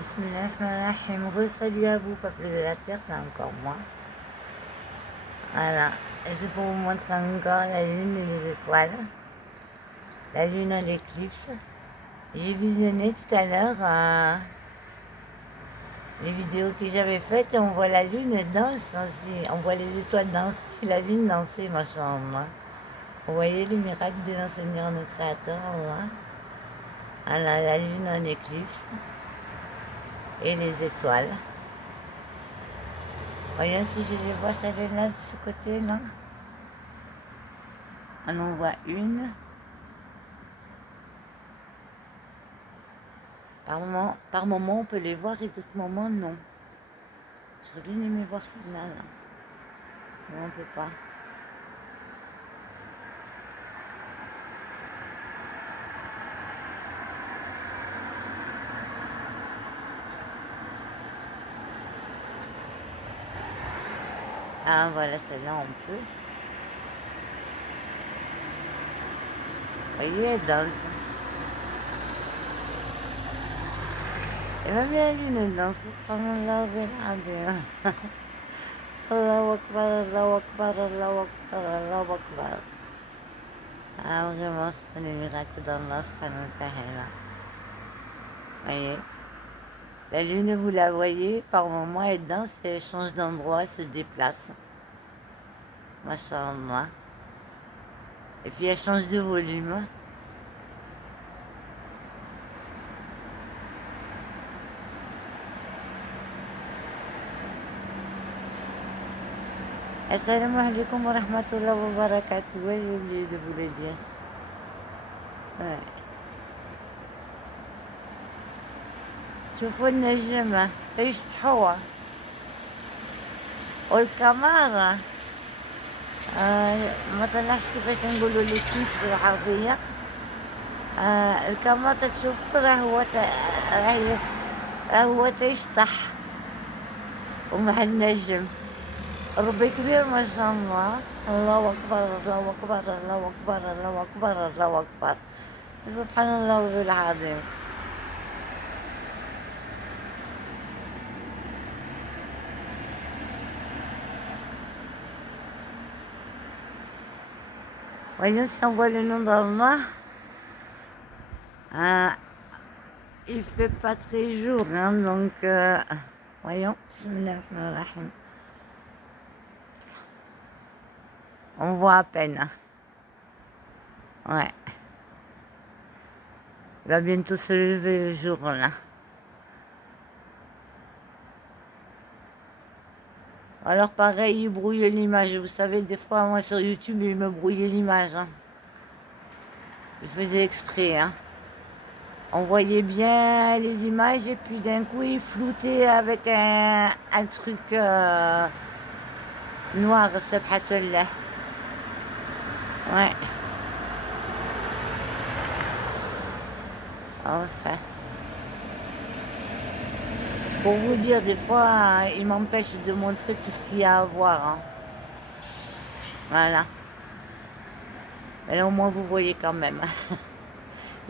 Bismillahirrahmanirrahim. Re-salut à vous, peuple de la Terre, c'est encore moi. Voilà. Et c'est pour vous montrer encore la lune et les étoiles. La lune en éclipse. J'ai visionné tout à l'heure les vidéos que j'avais faites et on voit la lune danse aussi. On voit les étoiles danser et la lune danser, machallah. Vous voyez le miracle de notre Seigneur, notre Créateur, Allah. Voilà, la lune en éclipse et les étoiles. Voyons si je les vois, celles-là de ce côté, là. On en voit une. Par moment, on peut les voir et d'autres moments, non. J'aurais bien aimé voir celle-là, là. Mais on ne peut pas. Ah, voilà, celle-là, on peut. Vous voyez, elle danse. Et même la lune, elle danse. Subhanallah, Allahu Akbar, Allahu Akbar, Allahu Akbar, Allahu Akbar. Ah, vraiment, ce sont les miracles d'Allah, subhanahu wa ta'ala. Voyez, la lune, vous la voyez, par moment, elle danse et elle change d'endroit, elle se déplace. Masha'Allah. Et puis elle change de volume. Assalamu alaikum wa rahmatullahi wa barakatuh. Ouais, j'ai oublié de vous le dire. Ouais. شوفوا النجمة يشطحوها والكمارة ما طلعش كيفاش نقولوا لي تشيف بالعربية. الكمارة تشوف راهو تيشطح ومع النجم. ربي كبير ما شاء الله. الله أكبر الله أكبر الله أكبر الله أكبر الله أكبر. سبحان الله العظيم. Voyons si on voit le nom d'Allah. Il fait pas très jour, hein, donc voyons. On voit à peine. Ouais. Il va bientôt se lever le jour là. Alors pareil, il brouille l'image. Vous savez, des fois, moi sur YouTube, il me brouillait l'image. Hein. Il faisait exprès. Hein. On voyait bien les images et puis d'un coup, il floutait avec un truc noir, subhanallah. Ouais. Enfin. Pour vous dire, des fois, il m'empêche de montrer tout ce qu'il y a à voir. Hein. Voilà. Mais là, au moins, vous voyez quand même.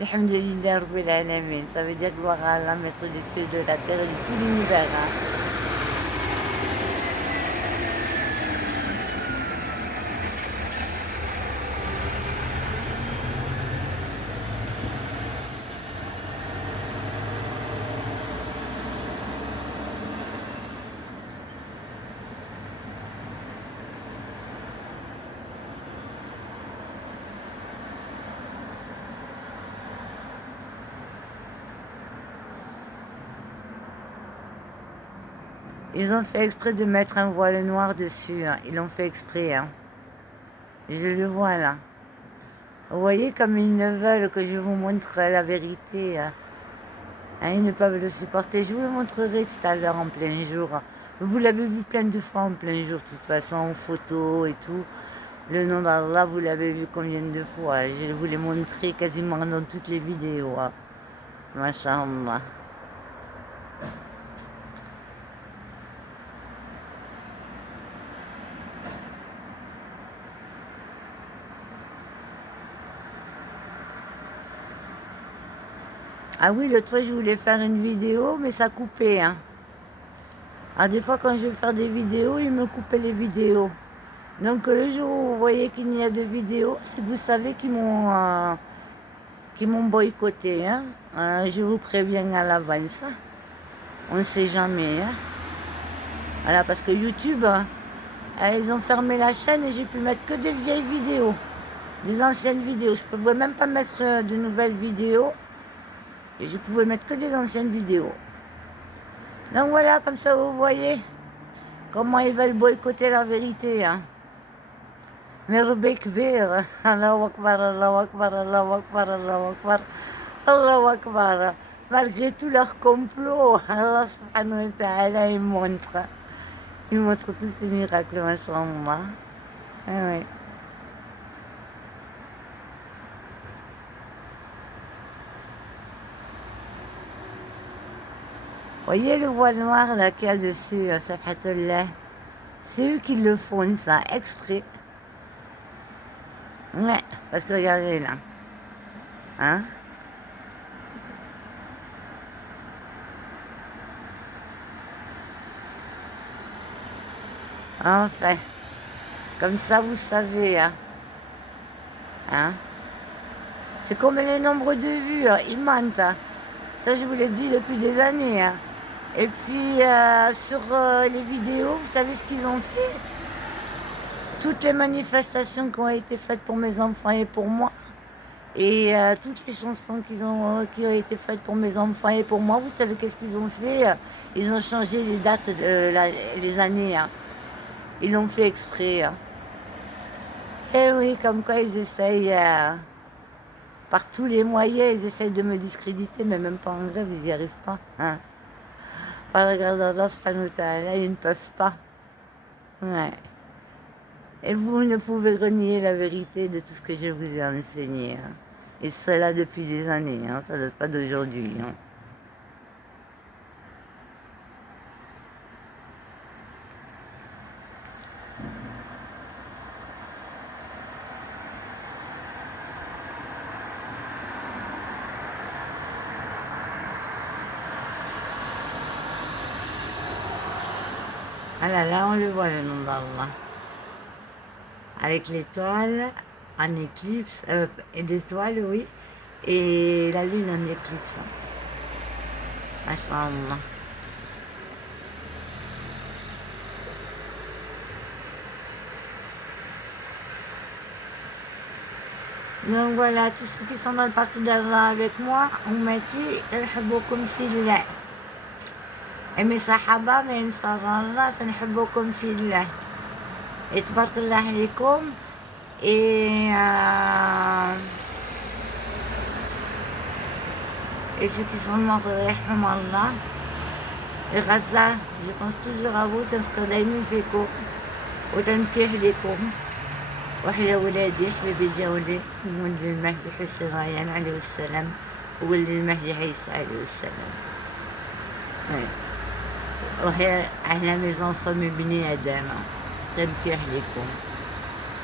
Alhamdulillah Rabbil Alamin. Ça veut dire gloire à Allah, maître des cieux, de la terre et de tout l'univers. Hein. Ils ont fait exprès de mettre un voile noir dessus. Hein. Ils l'ont fait exprès. Hein. Je le vois là. Vous voyez comme ils ne veulent que je vous montre la vérité. Hein. Ils ne peuvent le supporter. Je vous le montrerai tout à l'heure en plein jour. Vous l'avez vu plein de fois en plein jour, de toute façon, en photo et tout. Le nom d'Allah, vous l'avez vu combien de fois. Je vous l'ai montré quasiment dans toutes les vidéos. Hein. Masha'Allah. Ah oui, l'autre fois, je voulais faire une vidéo, mais ça coupait, hein. Alors des fois, quand je vais faire des vidéos, il me coupait les vidéos. Donc le jour où vous voyez qu'il n'y a de vidéos, c'est que vous savez qu'ils m'ont boycotté, hein. Je vous préviens à l'avance, hein. On ne sait jamais, hein. Voilà, parce que YouTube, ils ont fermé la chaîne et j'ai pu mettre que des vieilles vidéos, des anciennes vidéos. Je ne pouvais même pas mettre de nouvelles vidéos et je pouvais mettre que des anciennes vidéos. Donc voilà, comme ça vous voyez comment ils veulent boycotter la vérité, hein. Mais Rabbi Kbir, Allahu Akbar, Allahu Akbar, Allahu Akbar, Allahu Akbar, Allahu Akbar. Malgré tout leur complot, Allah subhanahu wa ta'ala, il montre tous ces miracles, machallah. Ah oui. Voyez le voile noir là qu'il y a dessus, Sabhatullah. C'est eux qui le font, ça, exprès. Ouais, parce que regardez là. Hein? Enfin, comme ça vous savez, hein? Hein? C'est comme les nombres de vues, hein, ils mentent, hein. Ça, je vous l'ai dit depuis des années, hein. Et puis, sur les vidéos, vous savez ce qu'ils ont fait? Toutes les manifestations qui ont été faites pour mes enfants et pour moi, et toutes les chansons qui ont été faites pour mes enfants et pour moi, vous savez qu'est-ce qu'ils ont fait? Ils ont changé les dates, les années, hein. Ils l'ont fait exprès, hein. Et oui, comme quoi ils essayent, par tous les moyens, ils essayent de me discréditer, mais même pas en grève, ils n'y arrivent pas, hein. Par la grâce d'Allah, subhanahu wa ta'ala, ils ne peuvent pas. Ouais. Et vous ne pouvez renier la vérité de tout ce que je vous ai enseigné, hein. Et cela depuis des années, hein. Ça ne date pas d'aujourd'hui, hein. Ah là, on le voit le nom d'Allah. Avec l'étoile en éclipse, et l'étoile, oui, et la lune en éclipse. Masha'Allah. Donc voilà, tous ceux qui sont dans le parti d'Allah avec moi, on m'a dit, تنحبوكم في الله. Et mes sahaba, mes inshallah, تنحبوكم في الله. Et tabarakallah alaykoum. Et ceux qui sont morts, Allah. Et Gaza, je pense toujours à vous, تنفكر دايما فيكم وتنكح لكم. وأحلى ولادي حبيبي جاولي ولد المهدي حسين غايان عليه السلام وولد المهدي عيسى عليه السلام. وهي أهلا ميزون فمي بني آدم تنكح لكم.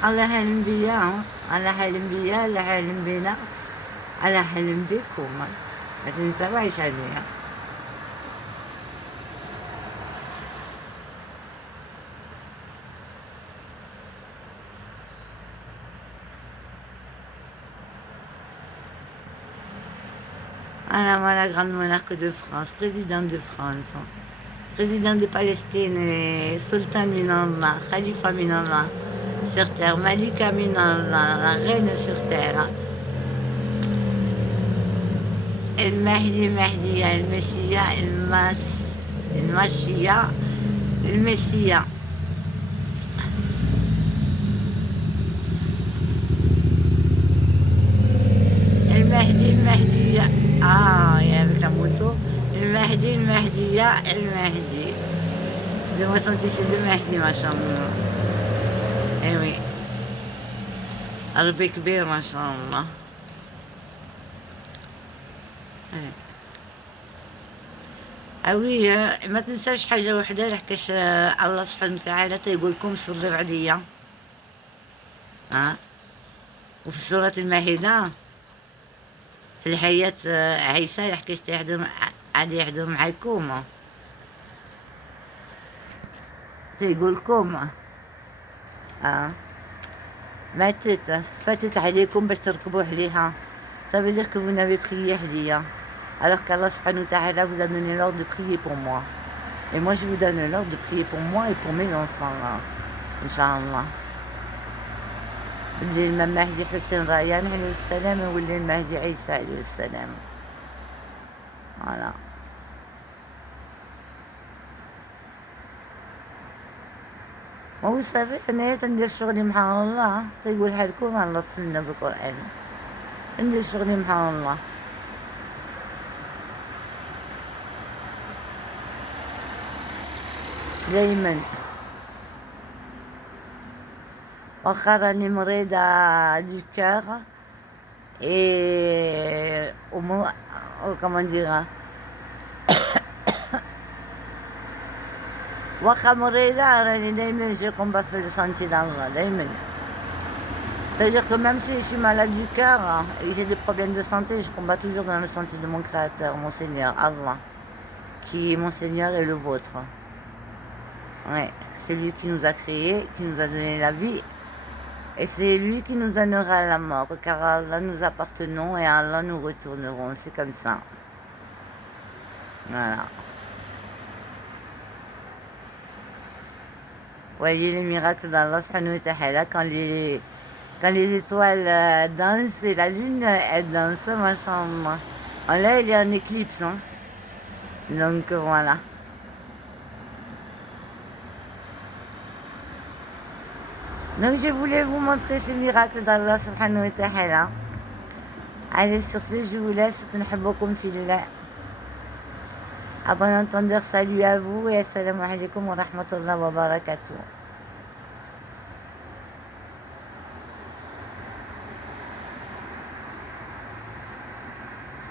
الله هلم بيا، الله هلم بيا، الله هلم بينا، الله هلم بكم. ما تنساوش عليها. Madame la grande monarque de France, présidente de France, présidente de Palestine et sultan minallah, khalifa minallah sur terre, malika minallah, la reine sur terre. El Mahdi, Mahdiya, el Messia, el Mashia, el Messia. El Mahdi, el Mahdiya. Ah, et avec la moto. El Mahdi, el Mahdiya, el Mahdi. De moi sentir c'est le Mahdi, machallah. Eh oui. Rabbi Kbir, machallah. Ah oui, ما تنساش حاجة وحدة لحكاش الله سبحانه وتعالى تيقول لكم صلوا عليا. وفي سورة المائدة في الحياة عيسى لحقاش تيهضر عادي يهضر معاكم تيقولكم ماتت فاتت عليكم باش تركبوا عليها. Ça veut dire que vous n'avez prié عليا alors qu'Allah subhanahu wa ta'ala vous a donné l'ordre de prier pour moi. Et moi je vous donne l'ordre de prier pour moi et pour mes enfants. Inch'Allah. اللي المهدي حسين ريان عليه السلام واللي المهدي عيسى عليه السلام. Voilà. Vous savez أنايا تندير شغلي مع الله تيقولها لكم الله فلنا بالقرآن. تندير شغلي مع الله. دايما واخا راني مريضة دو كور et comment dire واخا مريضة راني دايما جو كومبا في السانتي d'Allah دايما. C'est-à-dire que même si je suis malade du cœur et que j'ai des problèmes de santé, je combats toujours dans le sentier de mon Créateur, mon Seigneur, Allah, qui est mon Seigneur et le vôtre. Ouais, c'est lui qui nous a créés, qui nous a donné la vie, et c'est lui qui nous donnera la mort, car à Allah nous appartenons et à Allah nous retournerons, c'est comme ça. Voilà. Voyez les miracles d'Allah subhanahu wa ta'ala quand les étoiles dansent et la lune elle danse, machallah. Là il y a un éclipse, hein. Donc voilà. Donc je voulais vous montrer ces miracles d'Allah subhanahu wa ta'ala. Allez, sur ce je vous laisse. Nahibbukum fillah. À bon entendeur, salut à vous et assalamu alaikum wa rahmatullahi wa barakatuh.